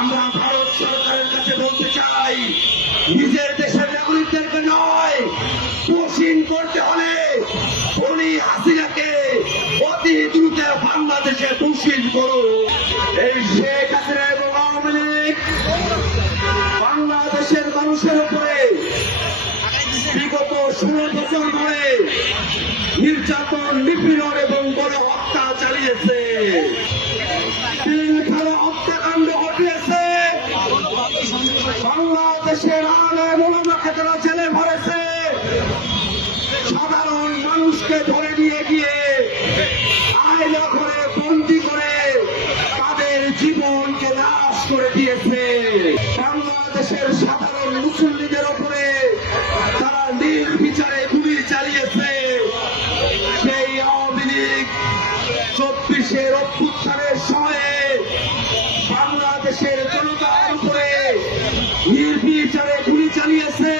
আমরা ভারত সরকারের কাছে বলতে চাই, নিজের দেশের নাগরিকদেরকে নয়, কঠিন করতে হলে উনি হাসিনাকে অতি দ্রুত বাংলাদেশে কঠিন করুন। এই শেখ হাসিনা এবং আওয়ামী লীগ বাংলাদেশের মানুষের উপরে বিগত 16 বছর ধরে নির্যাতন, নিপীড়ন এবং গণহত্যা চালিয়েছে। হত্যাকাণ্ড ঘটিয়েছে। বাংলাদেশের আলেম ওলামাকে তারা জেলে ভরেছে। সাধারণ মানুষকে ধরে নিয়ে গিয়ে আয়না করে বন্দী করে তাদের জীবনকে নাশ করে দিয়েছে। বাংলাদেশের সাধারণ মুসল্লিদের উপরে তারা নির্বিচারে গুলি চালিয়েছে। সেই আওয়ামী লীগ 24-এর অভ্যুত্থানের সময়ে বাংলাদেশের জনতার উপরে নির্বিচারে গুলি চালিয়েছে।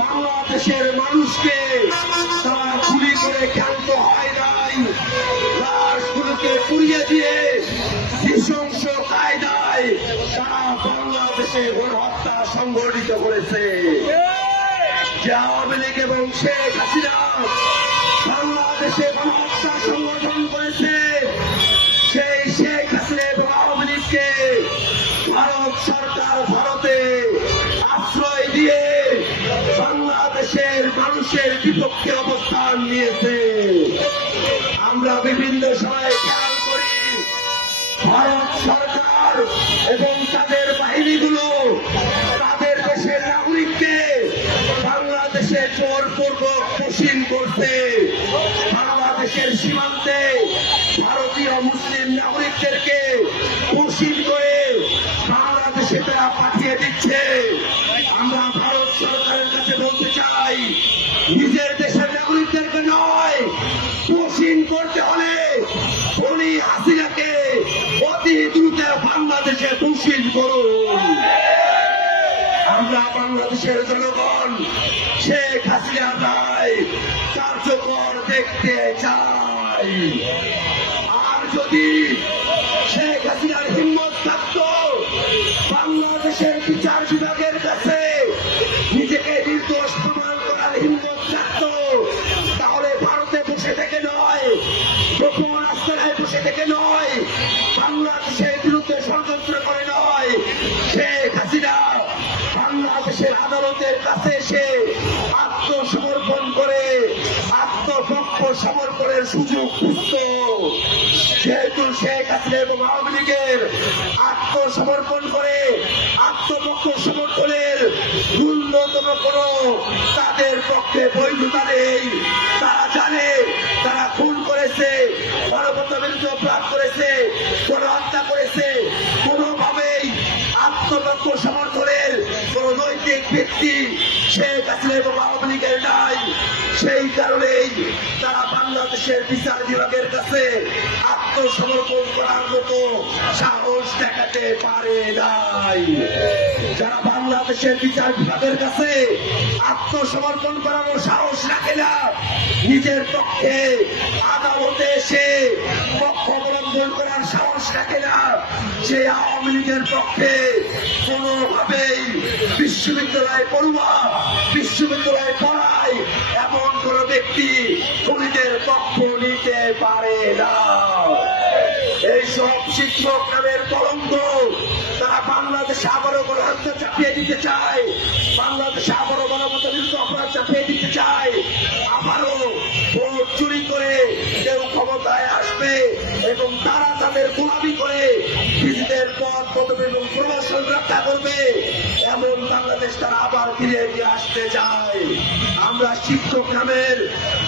বাংলাদেশের মানুষকে তারা গুলি করে ক্ষান্ত হয় নাই, লাশগুলোকে পুড়িয়ে দিয়ে নৃশংস কায়দায় তারা বাংলাদেশে গণহত্যা সংগঠিত করেছে। যে আওয়ামী লীগ এবং শেখ হাসিনা বাংলাদেশে গণহত্যা সংগঠন করেছে, সেই শেখ হাসিনা এবং আওয়ামী লীগকে ভারত সরকার ভারতে আশ্রয় দিয়ে বাংলাদেশের মানুষের বিপক্ষে অবস্থান নিয়েছে। আমরা বিভিন্ন সময় খেয়াল করি, ভারত সরকার এবং তাদের বাহিনীগুলো তাদের দেশের নাগরিককে বাংলাদেশে জোরপূর্বক কঠিন করছে। বাংলাদেশের সীমান্তে ভারতীয় মুসলিম নাগরিকদেরকে কঠিন করে বাংলাদেশে তারা পাঠিয়ে দিচ্ছে। আমরা ভারত সরকারের কাছে বলতে চাই, নিজের দেশের নাগরিকদেরকে নয়, কঠিন করতে হলে উনি হাসিনাকে অতি দ্রুত বাংলাদেশে কঠিন করুন। আমরা বাংলাদেশের জনগণ শেখ হাসিনা রায় কার্যকর দেখতে চাই। আর যদি শেখ হাসিনার হিম্মত থাকত বাংলাদেশের বিচার বিভাগের কাছে নিজেকে নির্দোষ প্রমাণ করার হিম্মত থাকত, তাহলে ভারতে বসে থেকে নয়, গোপন আস্তানায় বসে থেকে নয়, বাংলাদেশের বিরুদ্ধে ষড়যন্ত্র করে নয়, শেখ হাসিনা বাংলাদেশের আদালতের কাছে এসে আত্মসমর্পণ করে আত্মপক্ষ সমর্পণের সুযোগ খুঁজত। যেহেতু শেখ হাসিনা এবং আওয়ামী লীগের আত্মসমর্পণ করে আত্মপক্ষ সমর্থনের ন্যূনতম কোন তাদের পক্ষে বৈধতা নেই। তারা জানে তারা খুন করেছে, মানবতা বিরুদ্ধে অপরাধ করেছে, গণহত্যা করেছে। কোনোভাবেই আত্মপক্ষ সমর্থনের কোন নৈতিক ভিত্তি শেখ হাসিনা এবং আওয়ামী লীগের নাই। সেই কারণেই তারা বাংলাদেশের বিচার বিভাগের কাছে আত্মসমর্পণ করার মতো সাহস দেখাতে পারে নাই। যারা বাংলাদেশের বিচার বিভাগের কাছে আত্মসমর্পণ করার সাহস রাখে না, নিজের পক্ষে আদালতে এসে পক্ষ অবলম্বন করার সাহস রাখে না, সেই আওয়ামী লীগের পক্ষে কোনোভাবেই বিশ্ববিদ্যালয়ে পড়ুয়া, বিশ্ববিদ্যালয়ে পড়ায় এমন কোন ব্যক্তি খুনিদের পক্ষ নিতে পারে না। এইসব শিক্ষক নামের কলঙ্ক তারা বাংলাদেশে আবারও গণহত্যা চাপিয়ে দিতে চায়, বাংলাদেশে আবারও মানবতা বিরুদ্ধে অপরাধ চাপিয়ে দিতে চায়, আবারও ভোট চুরি করে কেউ ক্ষমতায় আসবে এবং তারা তাদের গোলামি করে নিজেদের পদ পদবি এবং প্রমোশন রক্ষা করবে, এমন বাংলাদেশ তারা আবার ফিরে দিয়ে আসতে চায়। আমরা শিক্ষক নামের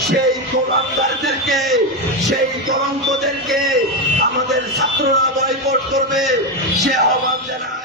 সেই কলঙ্কারদেরকে, সেই কলঙ্কদেরকে আমাদের ছাত্ররা বয়কট করবে সে আহ্বান জানায়।